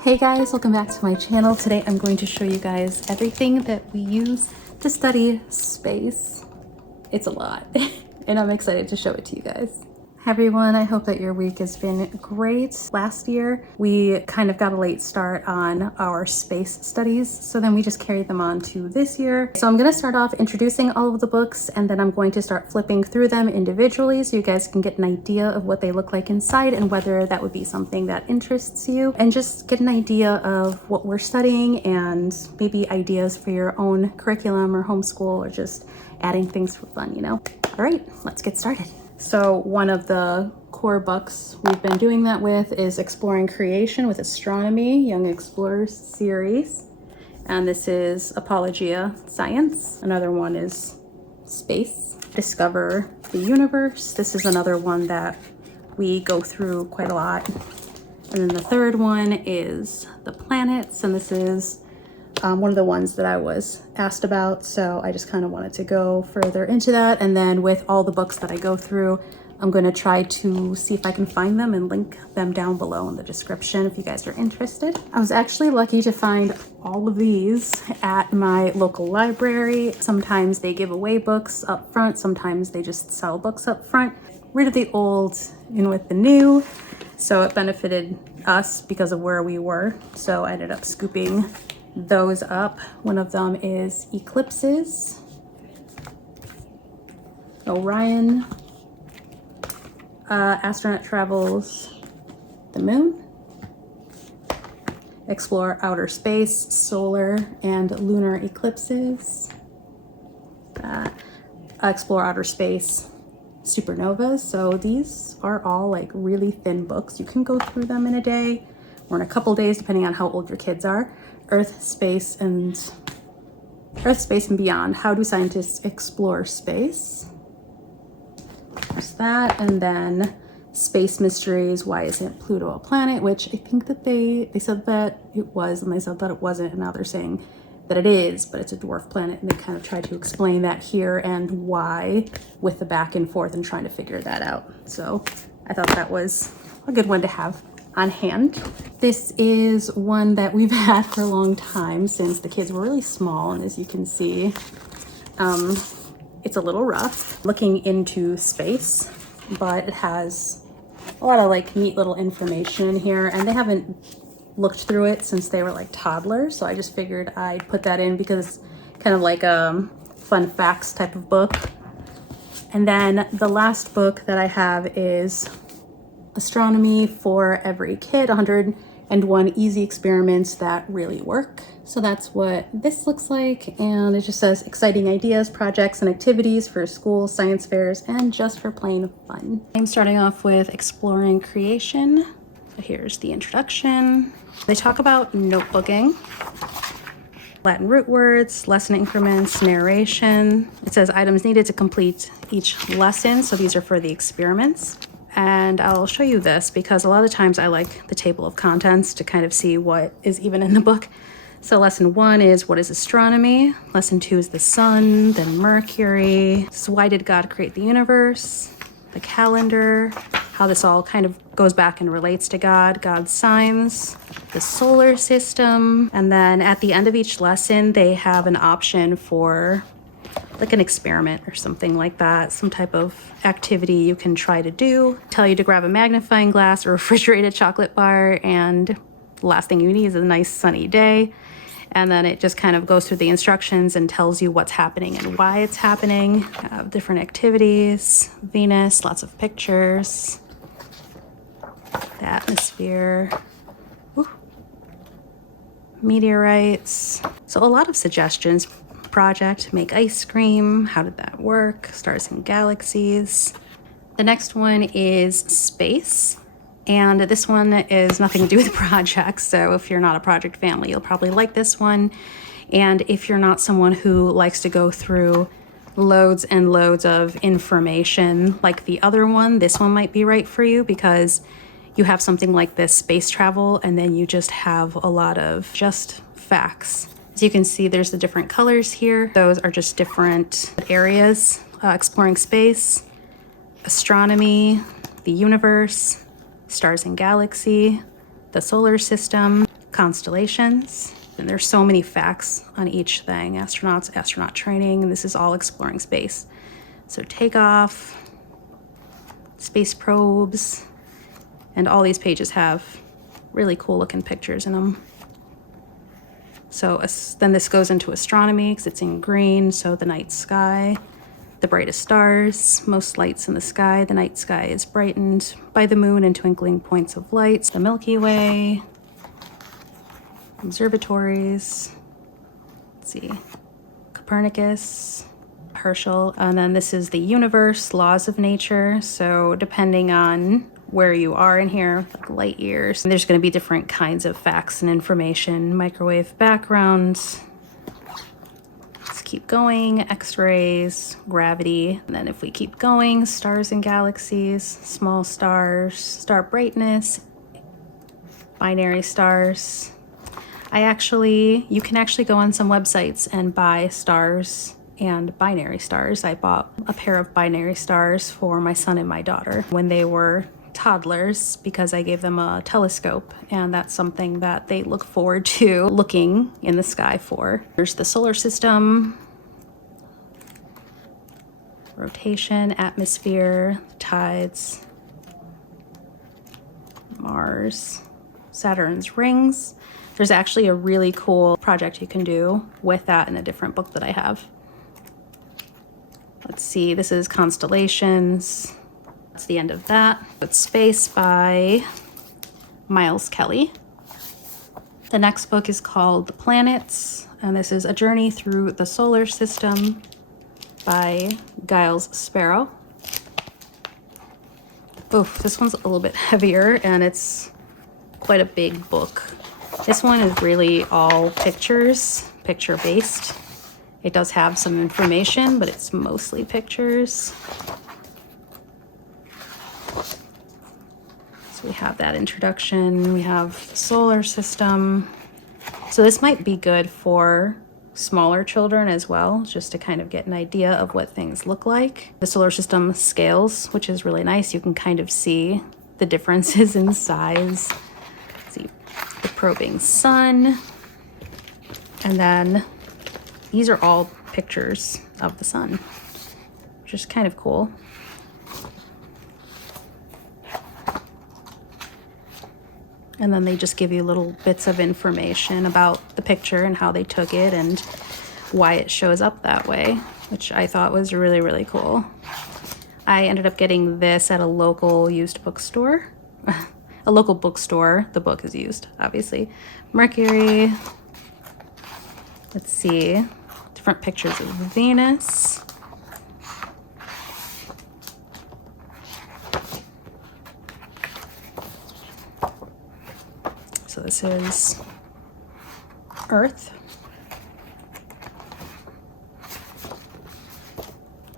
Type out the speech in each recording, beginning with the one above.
Hey guys, welcome back to my channel. Today I'm going to show you guys everything that we use to study space. It's a lot and I'm excited to show it to you guys. Hi everyone, I hope that your week has been great. Last year we kind of got a late start on our space studies, so then we just carried them on to this year. So I'm going to start off introducing all of the books, and then I'm going to start flipping through them individually so you guys can get an idea of what they look like inside and whether that would be something that interests you, and just get an idea of what we're studying and maybe ideas for your own curriculum or homeschool, or just adding things for fun, you know? All right, let's get started. So one of the core books we've been doing that with is Exploring Creation with Astronomy, Young Explorers series. And this is Apologia, Science. Another one is Space, Discover the Universe. This is another one that we go through quite a lot. And then the third one is The Planets, and this is one of the ones that I was asked about, so I just kind of wanted to go further into that. And then with all the books that I go through, I'm going to try to see if I can find them and link them down below in the description if you guys are interested. I was actually lucky to find all of these at my local library. Sometimes they give away books up front, sometimes they just sell books up front. Rid of the old in with the new, so it benefited us because of where we were. So I ended up scooping those up. One of them is Eclipses, Orion, Astronaut Travels the Moon, Explore Outer Space, Solar and Lunar Eclipses, Explore Outer Space, Supernovas. So these are all like really thin books. You can go through them in a day or in a couple days depending on how old your kids are. Earth, Space, and Beyond. How do scientists explore space? There's that. And then Space Mysteries, Why Isn't Pluto a Planet? Which I think that they said that it was, and they said that it wasn't, and now they're saying that it is, but it's a dwarf planet, and they kind of tried to explain that here and why with the back and forth and trying to figure that out. So I thought that was a good one to have on hand. This is one that we've had for a long time since the kids were really small, and as you can see, it's a little rough looking into space, but it has a lot of like neat little information in here, and they haven't looked through it since they were like toddlers, so I just figured I'd put that in because it's kind of like a fun facts type of book. And then the last book that I have is Astronomy for Every Kid, 101 Easy Experiments That Really Work. So that's what this looks like, and it just says exciting ideas, projects, and activities for school, science fairs, and just for plain fun. I'm starting off with Exploring Creation. So here's the introduction. They talk about notebooking, Latin root words, lesson increments, narration. It says items needed to complete each lesson, so these are for the experiments. And I'll show you this because a lot of times I like the table of contents to kind of see what is even in the book. So lesson 1 is what is astronomy? Lesson 2 is the sun, then Mercury. So why did God create the universe? The calendar, how this all kind of goes back and relates to God, God's signs, the solar system. And then at the end of each lesson, they have an option for like an experiment or something like that, some type of activity you can try to do. Tell you to grab a magnifying glass or refrigerated chocolate bar, and the last thing you need is a nice sunny day. And then it just kind of goes through the instructions and tells you what's happening and why it's happening. Different activities, Venus, lots of pictures, the atmosphere, meteorites. So a lot of suggestions. Project, make ice cream, how did that work, stars and galaxies. The next one is space, and this one is nothing to do with projects, so if you're not a project family you'll probably like this one. And if you're not someone who likes to go through loads and loads of information like the other one, this one might be right for you because you have something like this, space travel, and then you just have a lot of just facts. As you can see, there's the different colors here. Those are just different areas. Exploring space, astronomy, the universe, stars and galaxy, the solar system, constellations. And there's so many facts on each thing. Astronauts, astronaut training, and this is all exploring space. So takeoff, space probes, and all these pages have really cool looking pictures in them. So then this goes into astronomy because it's in green. So the night sky, the brightest stars, most lights in the sky. The night sky is brightened by the moon and twinkling points of lights. The Milky Way, observatories, let's see, Copernicus, Herschel, and then this is the universe, laws of nature. So depending on where you are in here, like light years, there's going to be different kinds of facts and information. Microwave backgrounds. Let's keep going. X-rays, gravity, and then if we keep going, stars and galaxies, small stars, star brightness, binary stars. You can actually go on some websites and buy stars and binary stars. I bought a pair of binary stars for my son and my daughter when they were toddlers because I gave them a telescope, and that's something that they look forward to looking in the sky for. There's the solar system, rotation, atmosphere, tides, Mars, Saturn's rings. There's actually a really cool project you can do with that in a different book that I have. Let's see, this is Constellations. That's the end of that. It's Space by Miles Kelly. The next book is called The Planets, and this is A Journey Through the Solar System by Giles Sparrow. Oof, this one's a little bit heavier, and it's quite a big book. This one is really all pictures, picture-based. It does have some information, but it's mostly pictures. So we have that introduction, we have the solar system. So this might be good for smaller children as well, just to kind of get an idea of what things look like. The solar system scales, which is really nice. You can kind of see the differences in size. See the probing sun. And then these are all pictures of the sun, which is kind of cool. And then they just give you little bits of information about the picture and how they took it and why it shows up that way, which I thought was really, really cool. I ended up getting this at a local used bookstore. A local bookstore. The book is used, obviously. Mercury. Let's see. Different pictures of Venus. So this is Earth.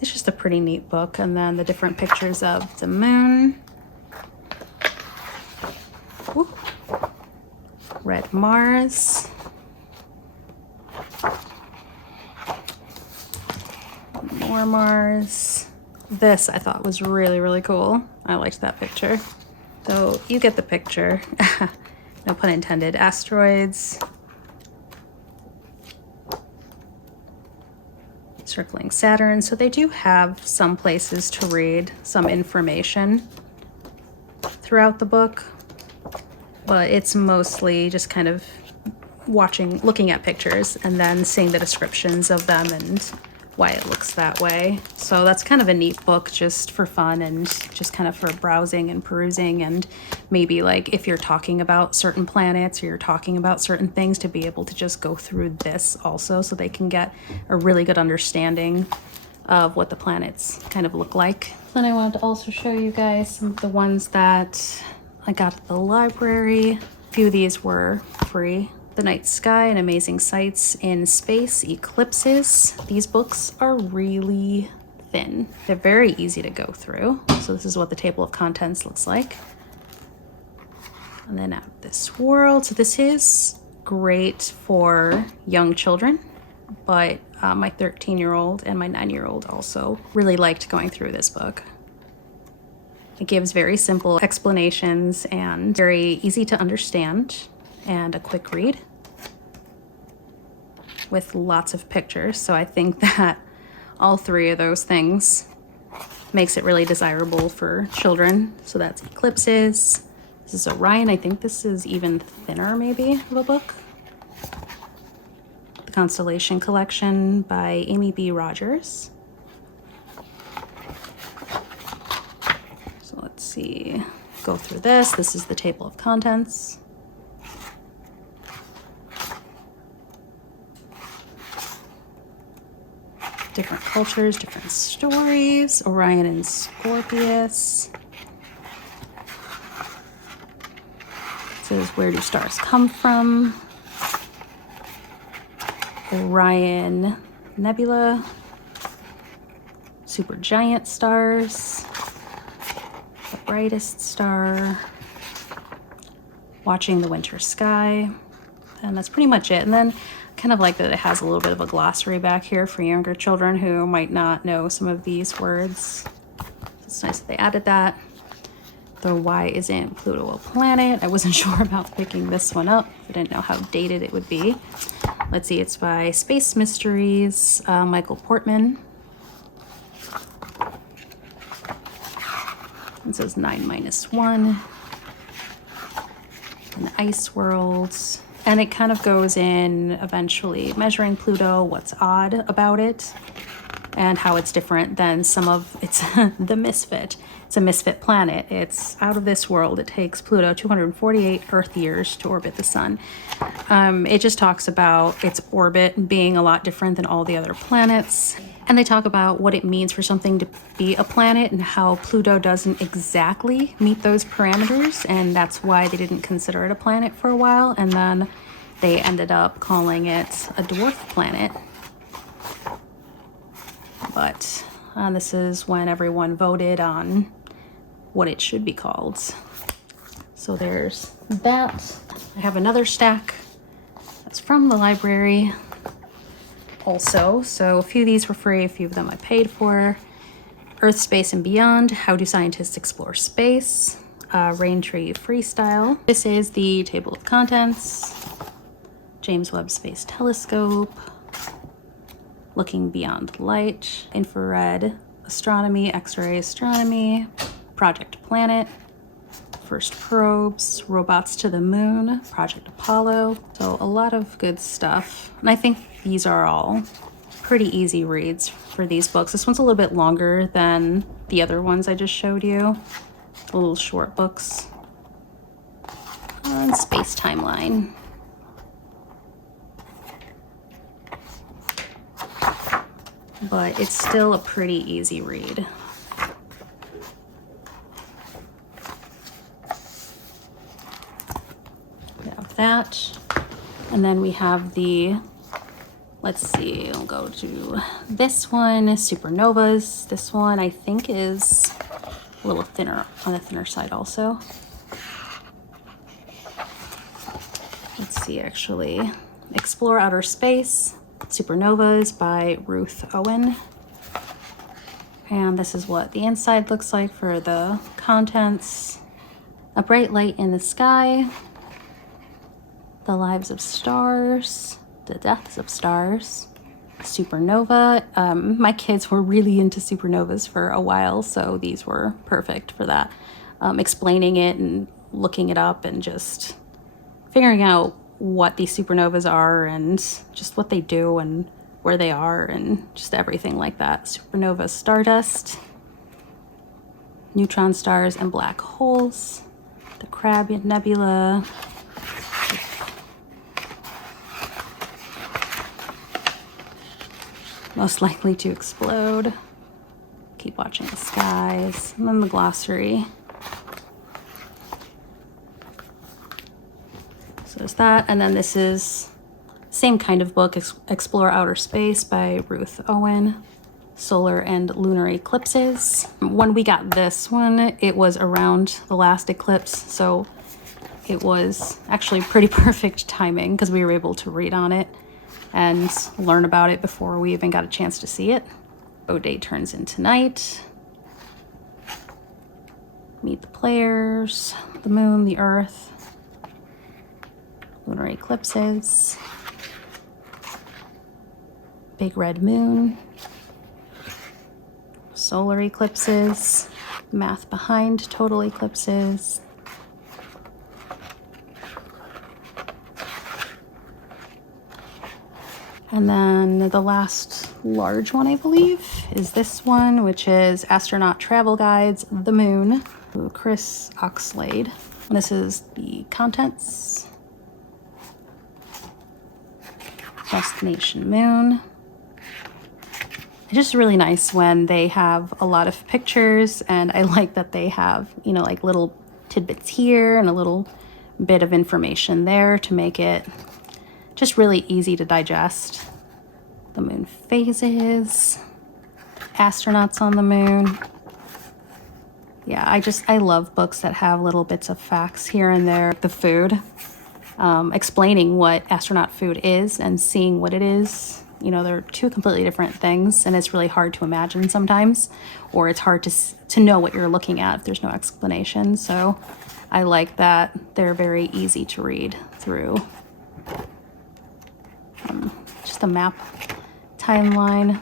It's just a pretty neat book. And then the different pictures of the moon. Ooh. Red Mars. More Mars. This I thought was really, really cool. I liked that picture. So you get the picture. No pun intended. Asteroids. Circling Saturn. So they do have some places to read some information throughout the book, but it's mostly just kind of looking at pictures and then seeing the descriptions of them and why it looks that way. So that's kind of a neat book just for fun and just kind of for browsing and perusing, and maybe like if you're talking about certain planets or you're talking about certain things, to be able to just go through this also so they can get a really good understanding of what the planets kind of look like. Then I wanted to also show you guys some of the ones that I got at the library. A few of these were free. The Night Sky and Amazing Sights in Space, Eclipses. These books are really thin. They're very easy to go through. So this is what the table of contents looks like. And then Out of This World. So this is great for young children, but my 13-year-old and my 9-year-old also really liked going through this book. It gives very simple explanations and very easy to understand. and a quick read with lots of pictures. So I think that all three of those things makes it really desirable for children. So that's eclipses. This is Orion. I think this is even thinner maybe of a book. The Constellation Collection by Amy B. Rogers. So let's see, go through this. This is the table of contents. Different cultures, different stories. Orion and Scorpius. It says, where do stars come from? Orion Nebula. Supergiant stars. The brightest star. Watching the winter sky. And that's pretty much it. And then kind of like that it has a little bit of a glossary back here for younger children who might not know some of these words. It's nice that they added that. The why isn't Pluto a planet? I wasn't sure about picking this one up. I didn't know how dated it would be. Let's see, it's by Space Mysteries, Michael Portman. It says 9-1. An ice world. And it kind of goes in eventually measuring Pluto, what's odd about it, and how it's different than some of it's the misfit. It's a misfit planet. It's out of this world. It takes Pluto 248 Earth years to orbit the sun. It just talks about its orbit being a lot different than all the other planets. And they talk about what it means for something to be a planet and how Pluto doesn't exactly meet those parameters. And that's why they didn't consider it a planet for a while. And then they ended up calling it a dwarf planet. But this is when everyone voted on what it should be called. So there's that. I have another stack that's from the library also. So a few of these were free, a few of them I paid for. Earth, Space, and Beyond, How Do Scientists Explore Space? Rain Tree Freestyle. This is the table of contents. James Webb Space Telescope. Looking Beyond Light. Infrared Astronomy, X-ray Astronomy. Project Planet. First Probes, Robots to the Moon, Project Apollo. So a lot of good stuff. And I think these are all pretty easy reads for these books. This one's a little bit longer than the other ones I just showed you. The little short books. And Space Timeline. But it's still a pretty easy read. That, and then we have the, let's see, I'll go to this one, Supernovas. This one I think is a little thinner, on the thinner side also. Let's see, actually, Explore Outer Space, Supernovas by Ruth Owen. And this is what the inside looks like for the contents. A Bright Light in the Sky. The Lives of Stars, The Deaths of Stars, Supernova. My kids were really into supernovas for a while, so these were perfect for that. Explaining it and looking it up and just figuring out what these supernovas are and just what they do and where they are and just everything like that. Supernova Stardust, Neutron Stars and Black Holes, the Crab Nebula, Most Likely to Explode, Keep Watching the Skies, and then the glossary. So there's that, and then this is same kind of book, Explore Outer Space by Ruth Owen, Solar and Lunar Eclipses. When we got this one, it was around the last eclipse, so it was actually pretty perfect timing because we were able to read on it and learn about it before we even got a chance to see it. Oh, Day Turns Into Night. Meet the Players, the Moon, the Earth. lunar eclipses, big red moon, solar eclipses, math behind total eclipses, and then the last large one, I believe, is this one, which is Astronaut Travel Guides, the Moon, Chris Oxlade. And this is the contents. Destination Moon. It's just really nice when they have a lot of pictures, and I like that they have, you know, like little tidbits here and a little bit of information there to make it just really easy to digest. The moon phases, astronauts on the moon. Yeah, I love books that have little bits of facts here and there. The food, explaining what astronaut food is and seeing what it is. You know, they're two completely different things, and it's really hard to imagine sometimes, or it's hard to know what you're looking at if there's no explanation. So I like that they're very easy to read through. Just a map timeline,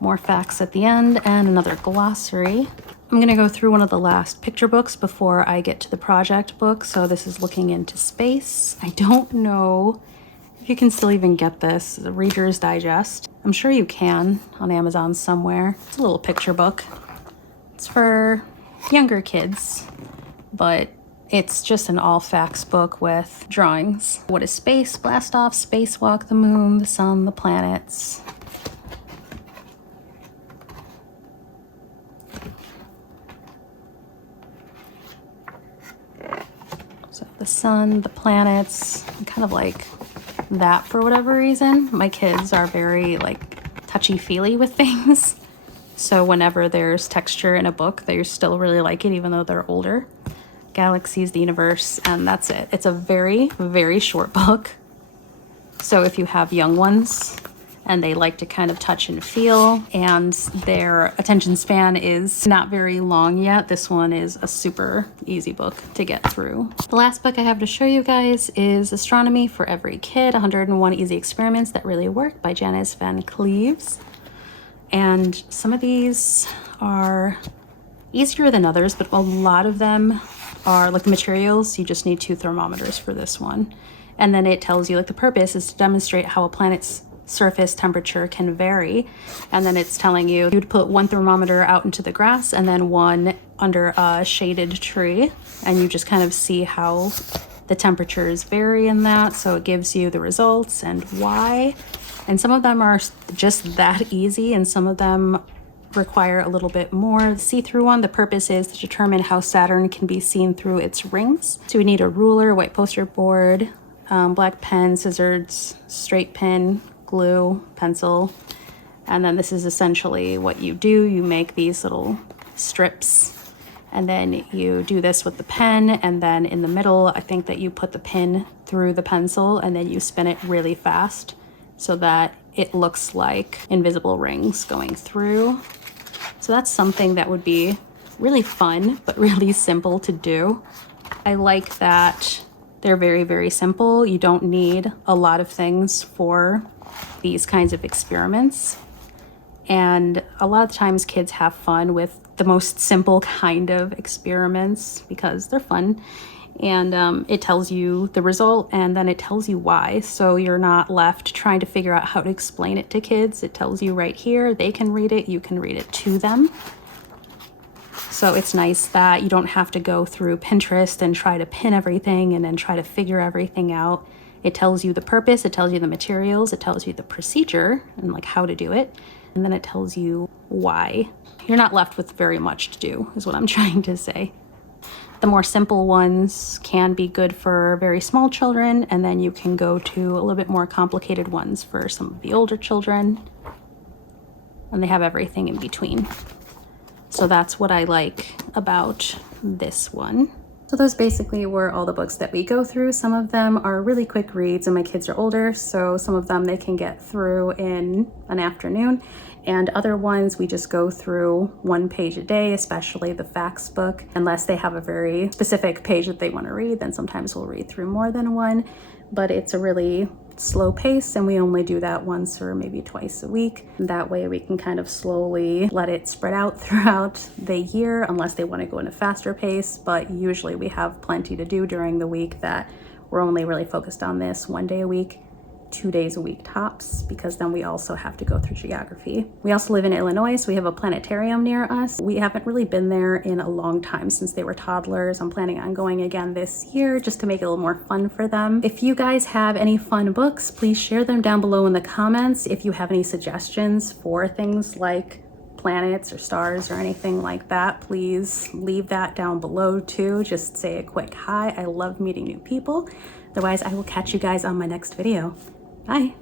more facts at the end, and another glossary. I'm going to go through one of the last picture books before I get to the project book. So this is Looking into Space. I don't know if you can still even get this, the Reader's Digest. I'm sure you can on Amazon somewhere. It's a little picture book. It's for younger kids, but it's just an all facts book with drawings. What is space? Blast off, spacewalk, the moon, the sun, the planets. So the sun, the planets, kind of like that for whatever reason. My kids are very like touchy-feely with things. So whenever there's texture in a book, they still really like it even though they're older. Galaxies, the universe, and that's it. It's a very, very short book. So if you have young ones and they like to kind of touch and feel and their attention span is not very long yet, this one is a super easy book to get through. The last book I have to show you guys is Astronomy for Every Kid, 101 Easy Experiments That Really Work by Janice Van Cleves. And some of these are easier than others, but a lot of them are like the materials. You just need 2 thermometers for this one. And then it tells you, like, the purpose is to demonstrate how a planet's surface temperature can vary. And then it's telling you you'd put 1 thermometer out into the grass and then 1 under a shaded tree. And you just kind of see how the temperatures vary in that. So it gives you the results and why. And some of them are just that easy, and some of them require a little bit more. The see-through one, the purpose is to determine how Saturn can be seen through its rings. So we need a ruler, white poster board, black pen, scissors, straight pin, glue, pencil. And then this is essentially what you do. You make these little strips, and then you do this with the pen, and then in the middle, I think that you put the pin through the pencil, and then you spin it really fast so that it looks like invisible rings going through. So that's something that would be really fun, but really simple to do. I like that they're very, very simple. You don't need a lot of things for these kinds of experiments. And a lot of times kids have fun with the most simple kind of experiments because they're fun. And it tells you the result, and then it tells you why. So you're not left trying to figure out how to explain it to kids. It tells you right here. They can read it. You can read it to them. So it's nice that you don't have to go through Pinterest and try to pin everything and then try to figure everything out. It tells you the purpose. It tells you the materials. It tells you the procedure and like how to do it. And then it tells you why. You're not left with very much to do, is what I'm trying to say. The more simple ones can be good for very small children, and then you can go to a little bit more complicated ones for some of the older children. And they have everything in between. So that's what I like about this one. So those basically were all the books that we go through. Some of them are really quick reads and my kids are older, so some of them they can get through in an afternoon. And other ones, we just go through 1 page a day, especially the facts book. Unless they have a very specific page that they want to read, then sometimes we'll read through more than one. But it's a really slow pace, and we only do that once or maybe twice a week. That way we can kind of slowly let it spread out throughout the year, unless they want to go in a faster pace. But usually we have plenty to do during the week that we're only really focused on this 1 day a week, 2 days a week tops, because then we also have to go through geography. We also live in Illinois, so we have a planetarium near us. We haven't really been there in a long time, since they were toddlers. I'm planning on going again this year just to make it a little more fun for them. If you guys have any fun books, please share them down below in the comments. If you have any suggestions for things like planets or stars or anything like that, please leave that down below too. Just say a quick hi. I love meeting new people. Otherwise, I will catch you guys on my next video. Bye.